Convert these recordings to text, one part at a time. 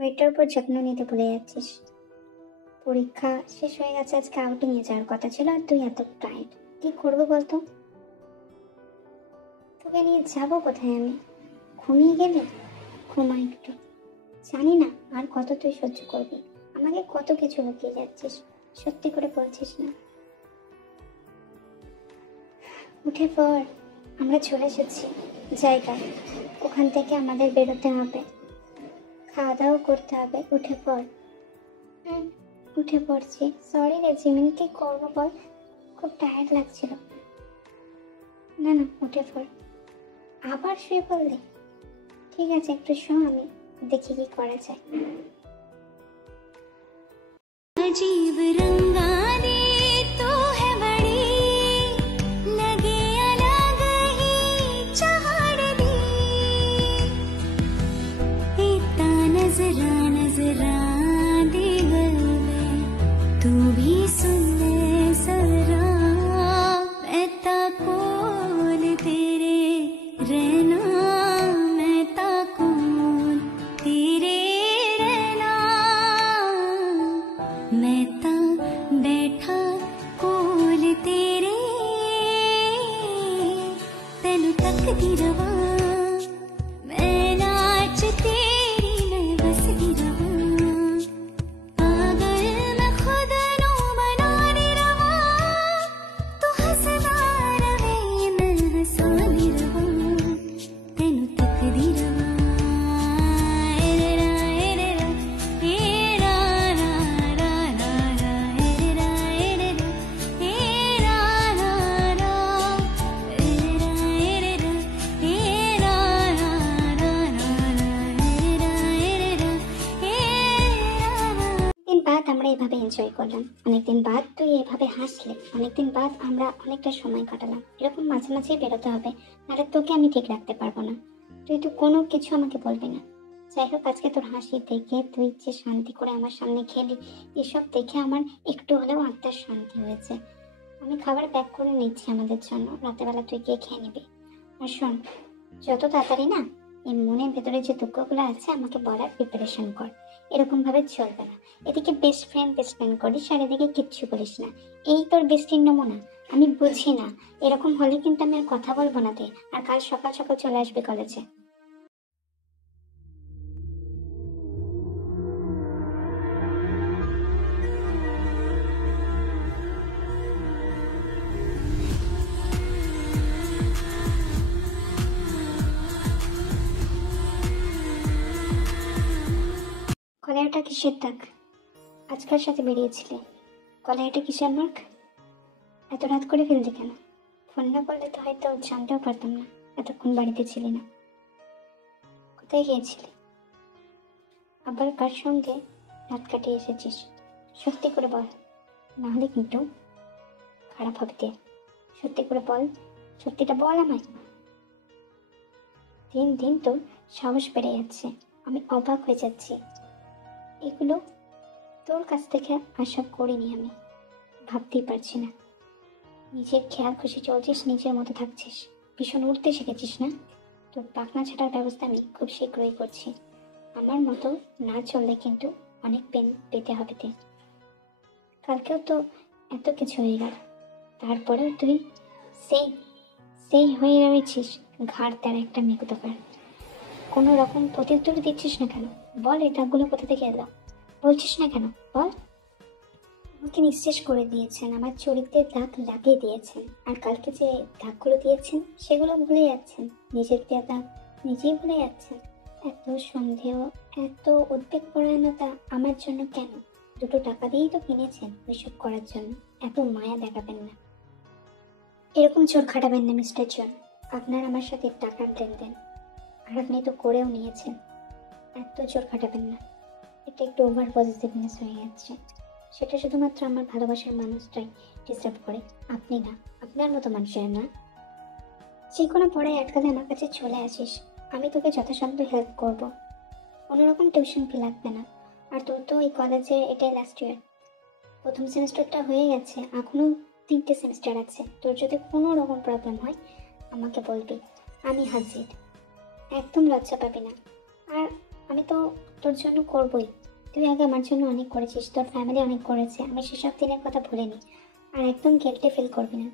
ওইটার উপর যত্ন নিতে ভুলে যাচ্ছিস। পরীক্ষা শেষ হয়ে গেছে, আজকে আউটিংয়ে যাওয়ার কথা ছিল, আর তুই এত টায়ার্ড। কি করবো বলতো? তোকে নিয়ে যাবো কোথায় আমি? ঘুমিয়ে গেলে ঘুমা একটু। জানি না আর কত তুই সহ্য করবি। আমাকে কত কিছু লুকিয়ে যাচ্ছিস, সত্যি করে বলছিস না। উঠে পড়, আমরা চলে এসেছি জায়গায়, ওখান থেকে আমাদের বেরোতে হবে, খাওয়া দাওয়া করতে হবে। উঠে পড়। উঠে পড়ছি। সরি রে জিমিন, কি করবো বল, খুব টায়ার্ড লাগছিল। না না, উঠে পড়। আবার শুয়ে পড়লে? ঠিক আছে, একটু শো, আমি দেখি কি করা যায়। अजीब रंगानी तो है बड़ी, लगे अलग ही चहाड़ दी, इतना नजरा नजरा दे गए, तू भी सुन ले जरा, मैं ताकोल तेरे रहना, मैं ताकोल तेरे रहना, मैं ता बैठा कोल तेरे, तेनू तकदी रवा, मैं नाच तेरी, मैं बसदी रवा, पागल मैं खुद नू बनानी रवा, तू हसदा रवे मैं हसानी रवा, तेनू तकदी रवा। আমরা এভাবে এনজয় করলাম, অনেকদিন বাদ তুই এভাবে হাসলে, অনেকদিন বাদ আমরা অনেকটা সময় কাটালাম। এরকম মাঝে মাঝে বেরোতে হবে, নাহলে তোকে আমি ঠিক রাখতে পারবো না। তুই তো কোনো কিছু আমাকে বলবি না। যাই হোক, আজকে তোর হাসি দেখে, তুই যে শান্তি করে আমার সামনে খেলি, এসব দেখে আমার একটু হলেও আত্মার শান্তি হয়েছে। আমি খাবার প্যাক করে নিচ্ছি আমাদের জন্য, রাতেবেলা তুই গিয়ে খেয়ে নিবি। আর শোন, যত তাড়াতাড়ি না এই মনের ভেতরে যে দুঃখগুলো আছে আমাকে বলার প্রিপারেশন কর। এরকম ভাবে চলবে না। এদিকে বেস্ট ফ্রেন্ড করিস আর এদিকে কিচ্ছু বলিস না। এই তোর বেস্টির নমুনা? আমি বুঝি না। এরকম হলে কিন্তু আমি আর কথা বলবো না তে। আর কাল সকাল সকাল চলে আসবে কলেজে। কলাইটা কিসের দাগ? আজকার সাথে বেরিয়েছিলে, কলাইটা কিসের মার্ক? এত রাত করে ফেললি কেন? ফোন না করলে তো হয়তো জানতেও পারতাম না এতক্ষণ বাড়িতে ছিলি না। কোথায় গিয়েছিলি? আবার কার সঙ্গে রাত কাটিয়ে এসেছিস? সত্যি করে বল, নাহলে কিন্তু খারাপ হবে তে। সত্যি করে বল, সত্যিটা বল আমায়। দিন দিন তো সাহস বেড়ে যাচ্ছে, আমি অবাক হয়ে যাচ্ছি। এগুলো তোর কাছ থেকে আশা করিনি আমি, ভাবতেই পারছি না। নিজের খেয়াল খুশি চলছিস, নিজের মতো থাকছিস, ভীষণ উঠতে শিখেছিস না? তোর পাখনা ছাটার ব্যবস্থা আমি খুব শীঘ্রই করছি। আমার মতো না চললে কিন্তু অনেক পেন পেতে হবে তে। কালকেও তো এত কিছু হয়ে গেল, তারপরেও তুই সেই সেই হয়ে রয়েছিস ঘাড় তার একটা মেকুতকার। কোনো রকম প্রতিউত্তর দিচ্ছিস না কেন? বল, এই দাগগুলো কোথা থেকে এলো? বলছিস না কেন বল। আমাকে নিঃশেষ করে দিয়েছেন, আমার চরিত্রের দাগ লাগিয়ে দিয়েছেন, আর কালকে যে দাগগুলো দিয়েছেন সেগুলো ভুলে যাচ্ছেন। নিজের দেওয়া দাগ নিজেই ভুলে যাচ্ছেন। এত সন্দেহ, এত উদ্বেগ পরায়ণতা আমার জন্য কেন? দুটো টাকা দিয়েই তো কিনেছেন ওইসব করার জন্য। এত মায়া দেখাবেন না, এরকম চোর খাটাবেন না মিস্টার জন। আপনার আমার সাথে টাকার লেনদেন, আর আপনি তো করেও নিয়েছেন। এত জোর খাটাবেন না, এটা একটু ওভার পজিটিভনেস হয়ে যাচ্ছে। সেটা শুধুমাত্র আমার ভালোবাসার মানুষটাই ডিস্টার্ব করে, আপনি না, আপনার মতো মানুষের না। যে কোনো পড়ায় আটকালে আমার কাছে চলে আসিস, আমি তোকে যথাসাধ্য হেল্প করব। কোনোরকম টিউশন ফি লাগবে না। আর তোর তো এই কলেজে এটাই লাস্ট ইয়ার, প্রথম সেমিস্টারটা হয়ে গেছে, এখনো 3টে সেমিস্টার আছে। তোর যদি কোনো রকম প্রবলেম হয় আমাকে বলবি, আমি হাজির, একদম লজ্জা পাবি না। আর আমি তো তোর জন্য করবই। তুই আগে আমার জন্য অনেক করেছিস, তোর ফ্যামিলি অনেক করেছে, আমি সেসব দিনের কথা ভুলিনি। আর একদম গিল্টি ফিল করবি না।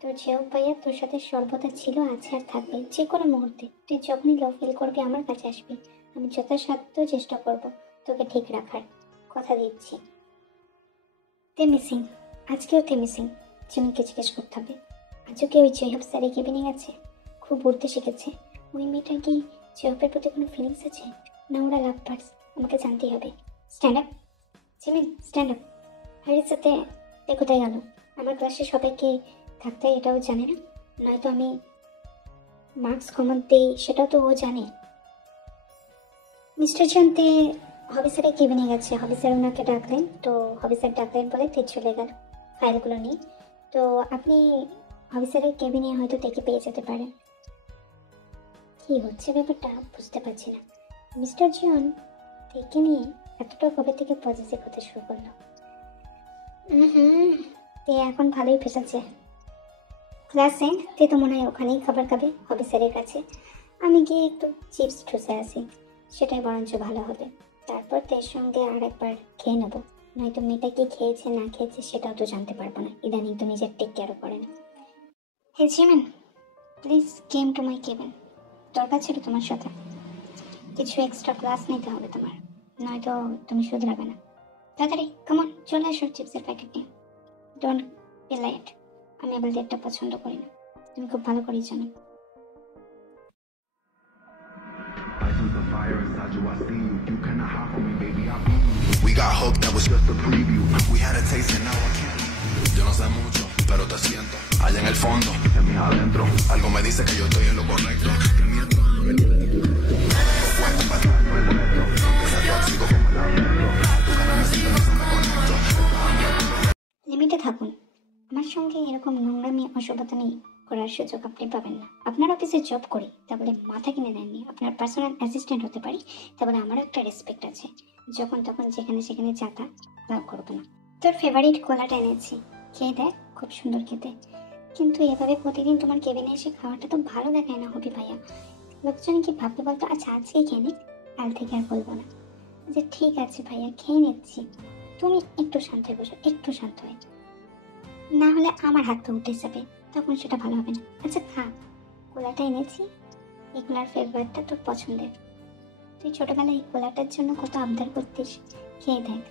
তোর যেও ভাইয়া তোর সাথে সর্বদা ছিল, আছে আর থাকবে যে কোনো মুহূর্তে। তুই যখনই লো ফিল করবি আমার কাছে আসবি। আমি যথাসাধ্য চেষ্টা করব তোকে ঠিক রাখার, কথা দিচ্ছি। তে মিসিং, আজকেও তে মিসিং। জিমিকে জিজ্ঞেস করতে হবে। আজও কি ওই জয়হব স্যারে কেবিনে গেছে? খুব উঠতে শিখেছে। ওই মেয়েটার কি জয়হবের প্রতি কোনো ফিলিংস আছে, না ওরা লাভ বার্ডস? আমাকে জানতেই হবে। Stand up Jimin, stand up. আরে সাথে এ কোথায় গেল? আমার ক্লাসে সবাইকে থাকতে এটাও জানে না? নয়তো আমি মার্কস কমন দিই সেটাও তো ও জানে। মিস্টার জানতে হবি স্যারের কেবিনে গেছে। হবি স্যার ওনাকে ডাকলেন, তো হবি স্যার ডাকলেন বলে তে চলে গেল ফাইলগুলো নিয়ে। তো আপনি হবি স্যারের কেবিনে হয়তো দেখে পেয়ে যেতে পারেন। কি হচ্ছে ব্যাপারটা বুঝতে পারছি না। মিস্টার জন থেকে নিয়ে এতটা কবে থেকে পজিটিভ হতে শুরু করলো? হুম, তে এখন ভালোই ফেসেছে। ক্লাসে তে তো মনে হয় ওখানেই খাবার খাবে হবি স্যারের কাছে। আমি গিয়ে একটু চিপস ঠুসে আসি, সেটাই বরঞ্চ ভালো হবে। তারপর তের সঙ্গে আর একবার খেয়ে নেবো। নয়তো মেয়েটা কি খেয়েছে না খেয়েছে সেটাও তো জানতে পারবো না। ইদানিং তো নিজের টেক কেয়ারও করে না। Hey Jimin, please came to my cabin. দরকার ছিল তোমার সাথে। কিছু এক্সট্রা ক্লাস নিতে হবে তোমার, নয়তো তুমি শুধরাবে না। তাড়াতাড়ি কামন, চলে আসো চিপসের প্যাকেট নিয়ে। Don't be late. আমি আবার লেটটা পছন্দ করি না, তুমি খুব ভালো করেই জানো। We got hope, that was just a preview. We had a taste and now I can't. Yo no sé mucho, pero te siento. Allá en el fondo, en mí adentro. Algo me dice que yo estoy en lo correcto. Que miento, venir de tu puesto para estar no es honesto. Que sea tóxico como el lamento. Tu cara me sigue, eso me conecto. লিমিটে থাকুন। আমার সঙ্গে এরকম নোংরামি অসভ্যতামি করার সুযোগ আপনি পাবেন না। আপনার অফিসে জব করি তা বলে মাথা কিনে দেননি। আপনার পার্সোনাল অ্যাসিস্ট্যান্ট হতে পারি তা বলে আমারও একটা রেসপেক্ট আছে। যখন তখন যেখানে সেখানে যাতা লাভ করবো না। তোর ফেভারিট কোলাটা এনেছি, খেয়ে দেখ, খুব সুন্দর খেতে। কিন্তু এভাবে প্রতিদিন তোমার কেবিনে এসে খাওয়াটা তো ভালো দেখায় না হবি ভাইয়া। লোকজন কি ভাবতে বলতো? আচ্ছা আজকেই খেয়ে নে, কাল থেকে আর বলবো না। আচ্ছা ঠিক আছে ভাইয়া, খেয়ে নিচ্ছি। তুমি একটু শান্ত হয়ে বসো, একটু শান্ত হয়ে, না হলে আমার হাত পা উঠে যাবে, তখন সেটা ভালো হবে না। আচ্ছা খা, কোলাটা এনেছি। এই কোলার ফ্লেভারটা তোর পছন্দের। তুই ছোটবেলায় এই কোলাটার জন্য কত আবদার করতিস, খেয়ে দেখ।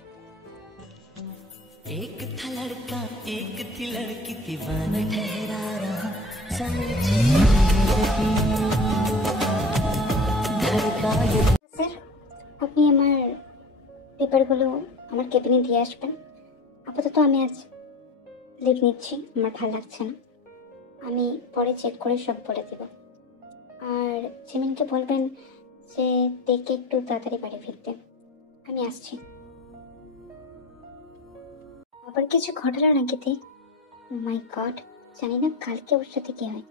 एक था लड़का एक थी लड़की दीवाना ठहरा रहा समझे धड़का ये। স্যার, আপনি আমার পেপারগুলো আমার কেবিনে দিয়ে আসবেন। আপাতত আমি আজ লিভ নিচ্ছি, আমার ভালো লাগছে না। আমি পরে চেক করে সব বলে দেব। আর জিমিনকে বলবেন যে দেখে একটু তাড়াতাড়ি বাড়ি ফিরতে। আমি আসছি। আবার কিছু ঘটলো নাকি তে? মাই গড, জানি না কালকে ওর সাথে কি হয়।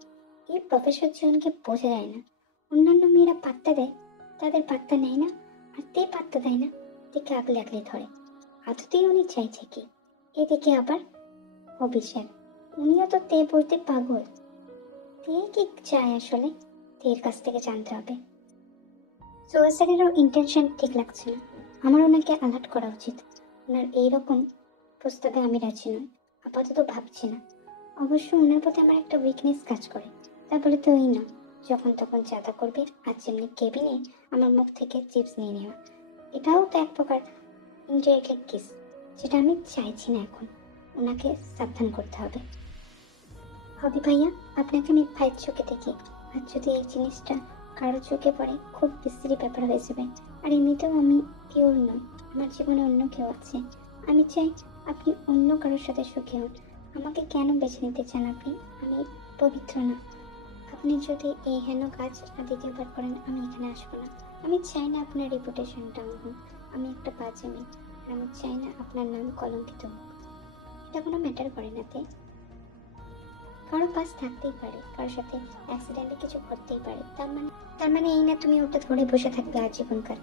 এই প্রফেসর জীবনকে বোঝা যায় না। অন্যান্য মেয়েরা পাত্তা দেয়, তাদের পাত্তা নেয় না। আর তে পাত্তা দেয় না, তেকে আগলে আগলে ধরে। আদতেই উনি চাইছে কি? এদিকে আবার অভিষেক, উনিও তো তে বলতে পাগল। তে কি চায় আসলে, তের কাছ থেকে জানতে হবে। সুইসাইডেরও ইন্টেনশন ঠিক লাগছে না। আমার ওনাকে অ্যালার্ট করা উচিত। ওনার এইরকম প্রস্তাবে আমি রাজি নই, আপাতত ভাবছি না। অবশ্য ওনার প্রতি আমার একটা উইকনেস কাজ করে। তা বলে তো ওই না, যখন তখন চাঁদা করবে। আর যেমনি কেবিনে আমার মুখ থেকে চিপস নিয়ে নেওয়া, এটাও তো এক প্রকার ইনডিরেক্টলি কিস, যেটা আমি চাইছি না। এখন ওনাকে সাবধান করতে হবে। হবি ভাইয়া, আপনাকে আমি ভাইয়ের চোখে দেখি। আর যদি এই জিনিসটা কারোর চোখে পড়ে, খুব বিশ্রী ব্যাপার হয়ে যাবে। আর এমনিতেও আমি পিওর নই, আমার জীবনে অন্য কেউ আছে। আমি চাই আপনি অন্য কারোর সাথে সুখী হন। আমাকে কেন বেছে নিতে চান আপনি? আমি পবিত্র না। আপনি যদি এই হেন কাজ আর দ্বিতীয়বার করেন, আমি এখানে আসবো না। আমি চাই না আপনার রেপুটেশন ডাউন হোক। আমি একটা বাজে মেয়ে, আর আমি চাই না আপনার নাম কলঙ্কিত হোক। এটা কোনো ম্যাটার করে না তে। কারো পাশ থাকতেই পারে, কারোর সাথে অ্যাক্সিডেন্টে কিছু ঘটতেই পারে। তার মানে এই না তুমি ওটা ধরে বসে থাকবে আজীবনকাল।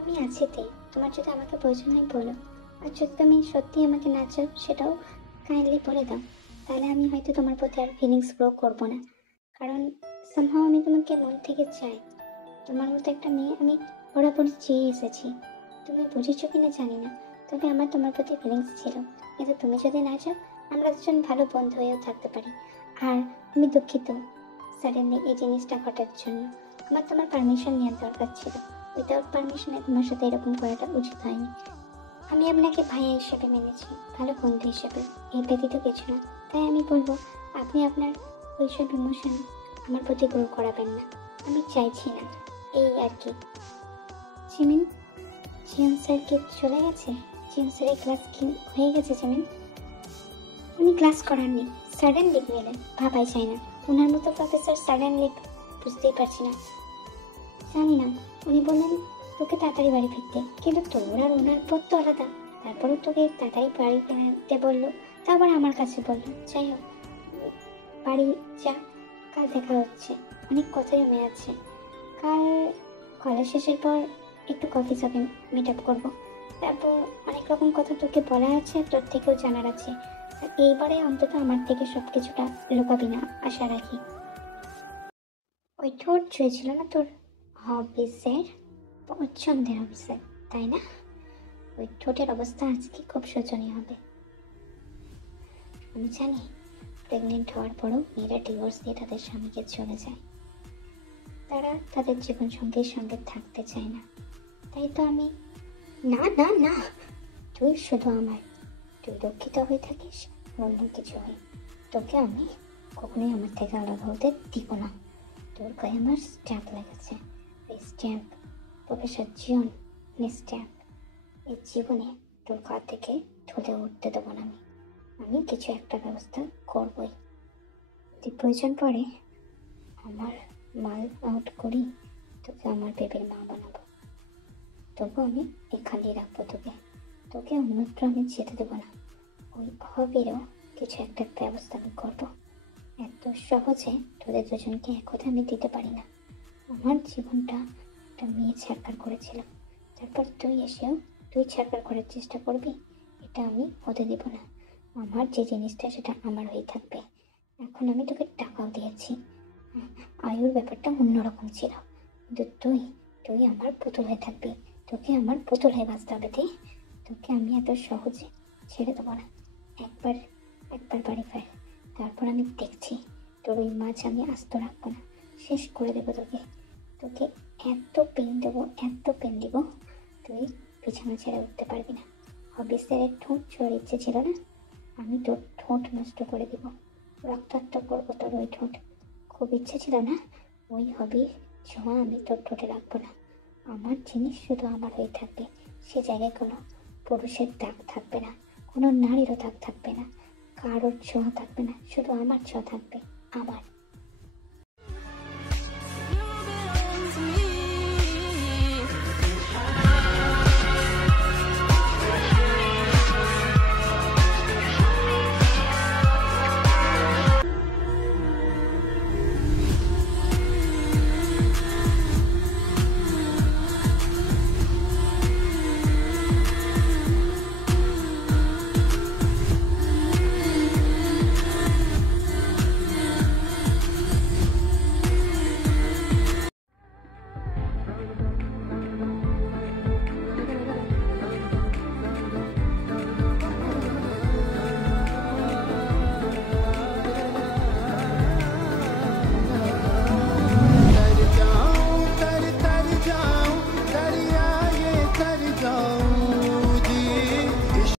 আমি আছি তে, তোমার যদি আমাকে প্রয়োজন হয় বলো। আর যদি তুমি সত্যি আমাকে না চাও, সেটাও কাইন্ডলি বলে দাও। তাহলে আমি হয়তো তোমার প্রতি আর ফিলিংস গ্রো করবো না। কারণ সামহাও আমি তোমাকে মন থেকে চাই। তোমার মতো একটা মেয়ে আমি পুরোপুরি চেয়ে এসেছি। তুমি বুঝেছো কিনা জানি না, তবে আমার তোমার প্রতি ফিলিংস ছিল। কিন্তু তুমি যদি না চাও, আমরা দুজন ভালো বন্ধু হয়েও থাকতে পারি। আর আমি দুঃখিত সাডেনলি এই জিনিসটা ঘটার জন্য। আমার তোমার পারমিশন নেওয়ার দরকার ছিল। উইদাউট পারমিশনে তোমার সাথে এরকম করাটা উচিত হয়নি। আমি আপনাকে ভাইয়া হিসেবে মেনেছি, ভালো বন্ধু হিসেবে, এর ব্যতীত কিছু না। তাই আমি বলবো, আপনি আপনার ওইসব ইমোশন আমার প্রতি গ্রো করাবেন না। আমি চাইছি না, এই আর কি। জিমিন, জিয়ন স্যার কি চলে গেছে? জিয়ন স্যারের ক্লাস কি হয়ে গেছে জিমিন? উনি ক্লাস করাননি, সাডেন লিভ নিলেন। ভাবাই যায় না, ওনার মতো প্রফেসর সাডেন লিভ, বুঝতেই পারছি না। জানি না, উনি বললেন তোকে তাড়াতাড়ি বাড়ি ফিরতে, কিন্তু তোর আর ওনার পথ তো আলাদা। তারপরও তোকে তাড়াতাড়ি বাড়ি ফেরাতে বললো, তা আবার আমার কাছে বললো। যাই হোক, বাড়ি যা, কাল দেখা হচ্ছে। অনেক কথা জমে আছে। কাল কলেজ শেষের পর একটু কফি শপে মিট আপ করবো। তারপর অনেক রকম কথা তোকে বলা আছে, তোর থেকেও জানার আছে। আর এইবারে অন্তত আমার থেকে সব কিছুটা লুকাবি না, আশা রাখি। ওই ঠোঁট ছুঁয়েছিল না তোর হবিসের, পছন্দের হবিসের, তাই না? ওই ঠোঁটের অবস্থা আজকে খুব শোচনীয় হবে। আমি জানি প্রেগনেন্ট হওয়ার পরও মেয়েরা ডিভোর্স দিয়ে তাদের স্বামীকে চলে যায়। তারা তাদের জীবন সঙ্গীর সঙ্গে থাকতে চায় না। তাই তো আমি, না না না, তুই শুধু আমার, তুই দুঃখিত হয়ে থাকিস অন্য কিছু হয়, তোকে আমি কখনোই আমার থেকে আলাদা হতে দিব না। তোর গায়ে আমার স্ট্যাম্প লেগেছে, এই স্ট্যাম্প প্রফেসর জিয়ন স্ট্যাম্প। এই জীবনে তোর গা থেকে ধুলে উঠতে দেবো না আমি। আমি কিছু একটা ব্যবস্থা করবই। যদি প্রয়োজন পড়ে আমার মাল আউট করি, তোকে আমার বেবির মা বানাবো। তবু আমি এখানেই রাখবো তোকে, তোকে অন্যত্র আমি যেতে দেবো না। ওই হবিরও কিছু একটা ব্যবস্থা আমি করবো। এত সহজে তোদের দুজনকে এক কথা আমি দিতে পারি না। আমার জীবনটা একটা মেয়ে ছাড়কার করেছিল, তারপর তুই এসেও তুই ছাড়কার করার চেষ্টা করবি, এটা আমি হতে দেব না। আমার যে জিনিসটা সেটা আমার হয়ে থাকবে। এখন আমি তোকে টাকাও দিয়েছি, আয়ুর ব্যাপারটা অন্যরকম ছিল, কিন্তু তুই তুই আমার পুতুল হয়ে থাকবি। তোকে আমার পুতুল হয়ে বাঁচতে হবে। তোকে আমি এত সহজে ছেড়ে দেবো না। একবার একবার বাড়ি ফের, তারপর আমি দেখছি তোর ওই মাছ আমি আস্ত রাখবো না, শেষ করে দেবো তোকে। তোকে এত পেন দেবো, এত পেন দিব, তুই বিছানা ছেড়ে উঠতে পারবি না। হবিসের ঠোঁট ছোঁয়ার ইচ্ছে ছিল না, আমি তোর ঠোঁট নষ্ট করে দিব, রক্তাক্ত করবো তোর ওই ঠোঁট। খুব ইচ্ছে ছিল না, ওই হবির ছোঁয়া আমি তোর ঠোঁটে রাখবো না। আমার জিনিস শুধু আমার হয়ে থাকবে, সে জায়গায় কোনো পুরুষের দাগ থাকবে না, কোনো নারীরও দাগ থাকবে না, কারোর ছোঁয়া থাকবে না, শুধু আমার ছোঁয়া থাকবে, আমার।